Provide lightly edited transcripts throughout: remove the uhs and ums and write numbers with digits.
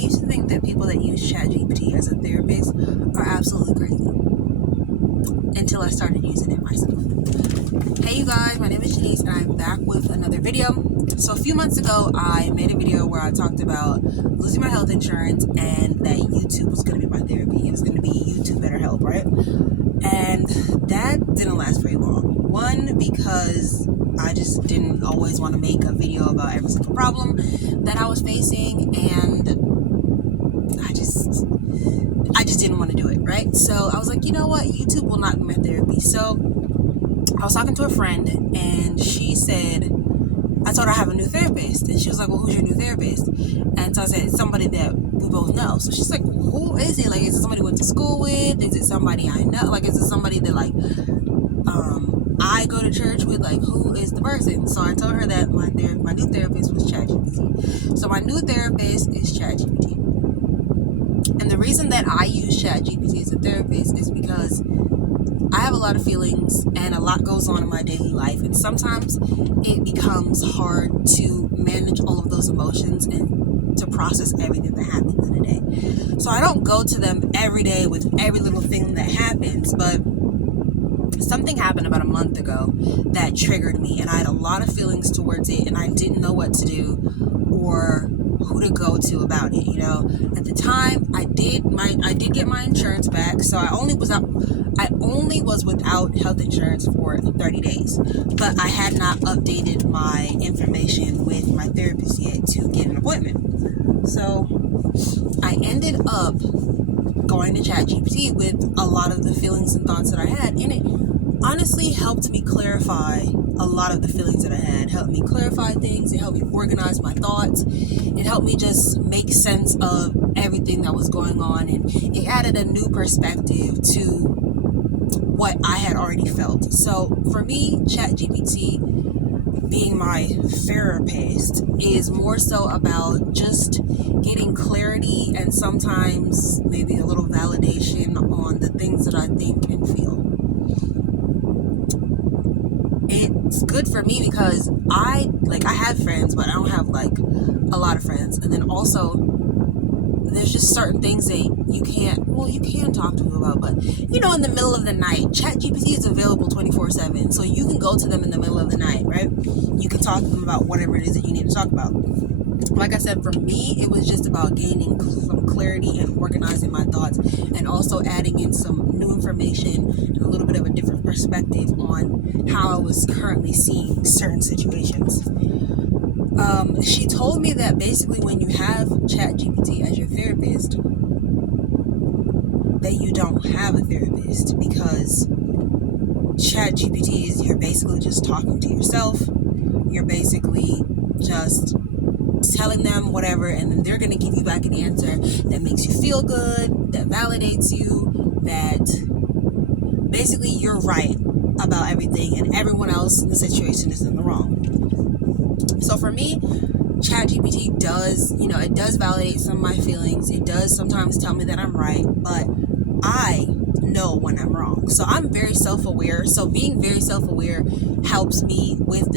used to think that people that use Chatgpt as a therapist are absolutely crazy until I started using it myself. Hey you guys, my name is Janice and I'm back with another video. So a few months ago, I made a video where I talked about losing my health insurance and that YouTube was going to be my therapy. It was going to be YouTube BetterHelp, right? And that didn't last very long. One, because I just didn't always want to make a video about every single problem that I was facing, and I just didn't want to do it, right? So I was like, you know what? YouTube will not be my therapy. So I was talking to a friend and she said, I told her I have a new therapist, and she was like, well, who's your new therapist? And so I said, it's somebody that we both know. So she's like, who is it? Like, is it somebody we went to school with? Is it somebody I know? Like, is it somebody that like I go to church with? Like, who is the person? So I told her that my new therapist was Chatgpt. So my new therapist is Chatgpt. And the reason that I use Chatgpt as a therapist is because I have a lot of feelings and a lot goes on in my daily life, and sometimes it becomes hard to manage all of those emotions and to process everything that happens in a day. So I don't go to them every day with every little thing that happens, but something happened about a month ago that triggered me, and I had a lot of feelings towards it, and I didn't know what to do or who to go to about it. You know, at the time I did get my insurance back, so I only was without health insurance for 30 days, but I had not updated my information with my therapist yet to get an appointment. So I ended up going to Chatgpt with a lot of the feelings and thoughts that I had, and it honestly helped me clarify a lot of the feelings that I had. Helped me clarify things. It helped me organize my thoughts. It helped me just make sense of everything that was going on, and it added a new perspective to what I had already felt. So for me, Chatgpt being my therapist is more so about just getting clarity and sometimes maybe a little validation on the things that I think and feel. It's good for me because I have friends, but I don't have like a lot of friends. And then also there's just certain things that you can talk to them about, but you know, in the middle of the night, Chatgpt is available 24/7, so you can go to them in the middle of the night, right? You can talk to them about whatever it is that you need to talk about. Like I said, for me, it was just about gaining some clarity and organizing my thoughts, and also adding in some new information and a little bit of a different perspective on how I was currently seeing certain situations. She told me that basically when you have Chatgpt as your therapist, that you don't have a therapist, because Chatgpt is, you're basically just talking to yourself. You're basically just telling them whatever, and then they're going to give you back an answer that makes you feel good, that validates you, that basically you're right about everything and everyone else in the situation is in the wrong. So for me, Chatgpt does, it does validate some of my feelings. It does sometimes tell me that I'm right, but I know when I'm wrong. So I'm very self-aware. So being very self-aware helps me with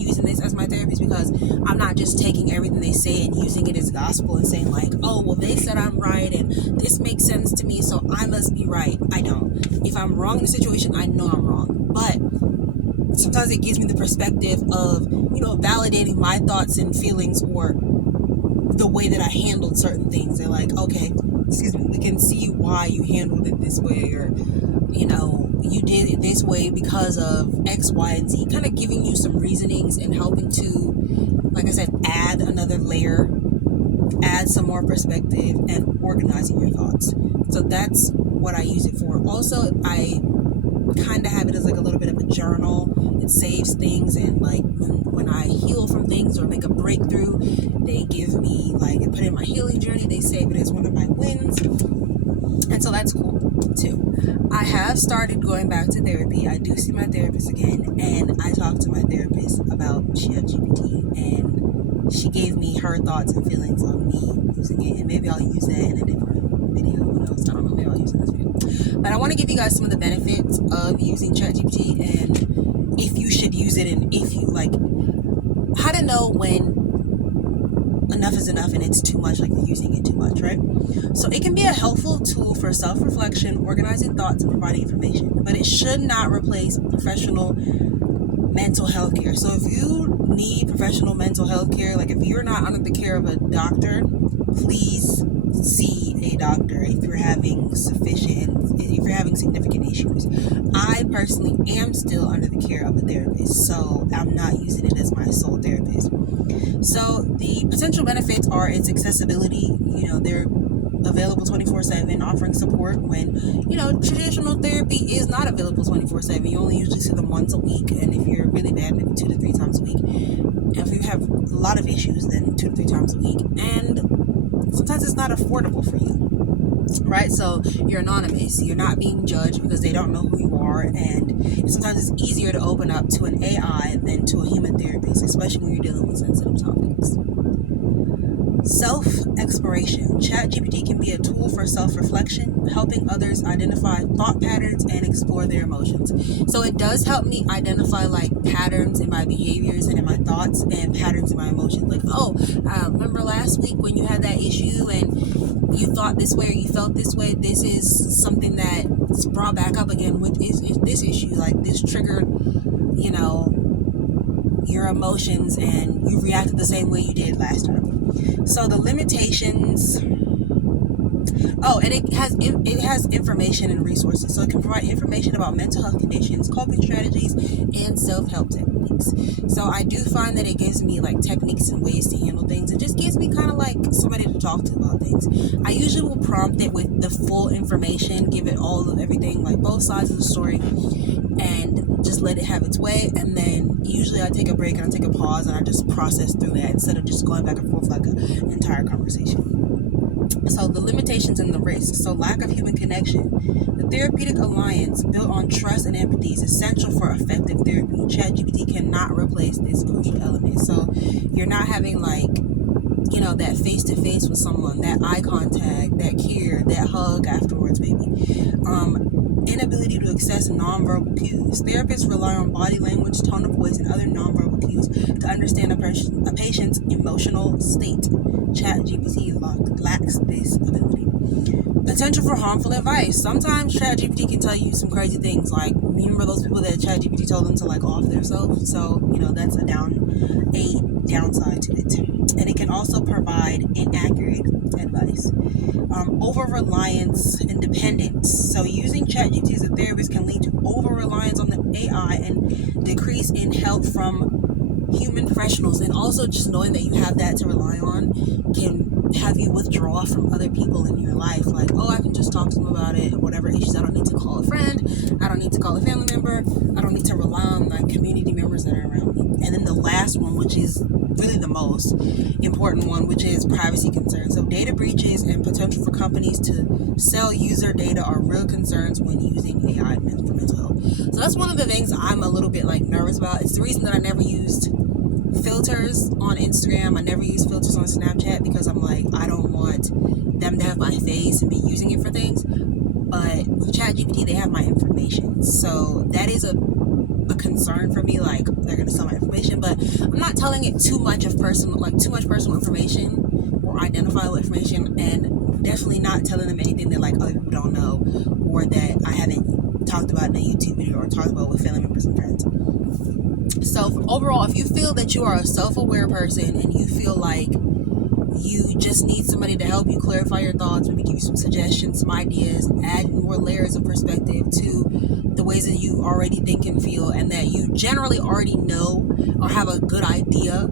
using this as my therapist, because I'm not just taking everything they say and using it as gospel and saying like, oh, well, they said I'm right and this makes sense to me, so I must be right. I don't. If I'm wrong in a situation, I know I'm wrong. But sometimes it gives me the perspective of, validating my thoughts and feelings, or the way that I handled certain things. They're like, okay, we can see why you handled it this way, or, you did it this way because of X, Y, and Z. Kind of giving you some reasonings and helping to, like I said, add another layer, add some more perspective, and organizing your thoughts. So that's what I use it for. Also, I kind of have it as like a little bit of a journal. It saves things, and like when I heal from things or make a breakthrough, they give me, like, I put it in my healing journey, they save it as one of my wins, and so that's cool too. I have started going back to therapy. I do see my therapist again, and I talked to my therapist about Chatgpt, and she gave me her thoughts and feelings on me using it, and maybe I'll use that in a different video. Who knows? I don't know. Maybe I'll use it in this video. But I want to give you guys some of the benefits of using Chatgpt, and if you should use it, and if you like, how to know when enough is enough and it's too much, like you're using it too much, right? So it can be a helpful tool for self-reflection, organizing thoughts, and providing information, but it should not replace professional mental health care. So if you need professional mental health care, like if you're not under the care of a doctor, please see a doctor if you're having significant issues. I personally am still under the care of a therapist, so I'm not using it as my sole therapist. So the potential benefits are its accessibility. They're available 24/7, offering support when traditional therapy is not available 24/7. You only usually see them once a week, and if you're really bad, maybe 2 to 3 times a week. And if you have a lot of issues, then 2 to 3 times a week. And sometimes it's not affordable for you, right? So you're anonymous, you're not being judged because they don't know who you are, and sometimes it's easier to open up to an AI than to a human therapist, especially when you're dealing with sensitive topics. Self-exploration. Chatgpt can be a tool for self-reflection, helping others identify thought patterns and explore their emotions. So it does help me identify like patterns in my behaviors and in my thoughts and patterns in my emotions. Like, remember last week when you had that issue and you thought this way or you felt this way? This is something that's brought back up again with this issue. Like this triggered, your emotions and you reacted the same way you did last time. So the limitations, and it has information and resources. So it can provide information about mental health conditions, coping strategies, and self-help techniques. So I do find that it gives me like techniques and ways to handle things. It just gives me kind of like somebody to talk to about things. I usually will prompt it with the full information, give it all of everything, like both sides of the story, and just let it have its way. And then usually I take a break and I take a pause and I just process through that instead of just going back and forth like an entire conversation. So the limitations and the risks. So lack of human connection. The therapeutic alliance built on trust and empathy is essential for effective therapy. ChatGPT cannot replace this crucial element. So you're not having like, that face-to-face with someone, that eye contact, that care, that hug afterwards, maybe. Inability to access nonverbal cues. Therapists rely on body language, tone of voice, and other nonverbal cues to understand a patient's emotional state. ChatGPT lacks this ability. Potential for harmful advice. Sometimes ChatGPT can tell you some crazy things. Like, remember those people that ChatGPT told them to like off themselves? So, that's a downside to it. And it can also provide inaccurate advice. Over-reliance and dependence. So using ChatGPT as a therapist can lead to over-reliance on the AI and decrease in help from human professionals. And also just knowing that you have that to rely on can have you withdraw from other people in your life. Like, I can just talk to them about it, whatever issues. I don't need to call a friend. I don't need to call a family member. I don't need to rely on my community members that are around me. And then the last one, which is really the most important one, which is privacy concerns. So data breaches and potential for companies to sell user data are real concerns when using AI for mental health. So that's one of the things I'm a little bit like nervous about. It's the reason that I never used filters on Instagram. I never used filters on Snapchat because I'm like, I don't want them to have my face and be using it for things. But with ChatGPT, they have my information. So that is a concern for me. Like, they're going to sell my information, but I'm not telling it too much personal information or identifiable information, and definitely not telling them anything that like other people don't know or that I haven't talked about in a YouTube video or talked about with family members and friends. So overall, if you feel that you are a self-aware person and you feel like you just need somebody to help you clarify your thoughts, maybe give you some suggestions, some ideas, add more layers of perspective to the ways that you already think and feel, and that you generally already know or have a good idea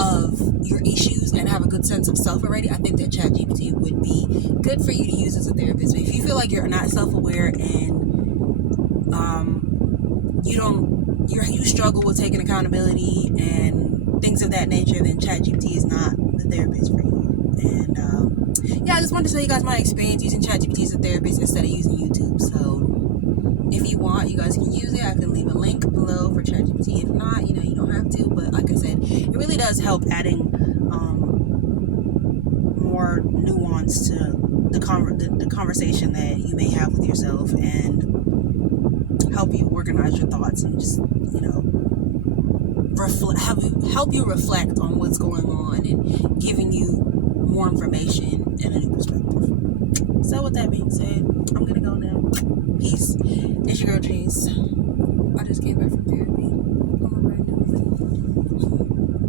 of your issues and have a good sense of self already, I think that ChatGPT would be good for you to use as a therapist. But if you feel like you're not self-aware and you struggle with taking accountability and things of that nature, then ChatGPT is not the therapist for you. And I just wanted to tell you guys my experience using ChatGPT as a therapist instead of using YouTube. So if you want, you guys can use it. I can leave a link below for ChatGPT. If not, you don't have to. But like I said, it really does help adding more nuance to the conversation that you may have with yourself, and help you organize your thoughts and just help you reflect on what's going on and give more information and a new perspective. So with that being said, I'm gonna go now. Peace. It's your girl Janice. I just came back from therapy.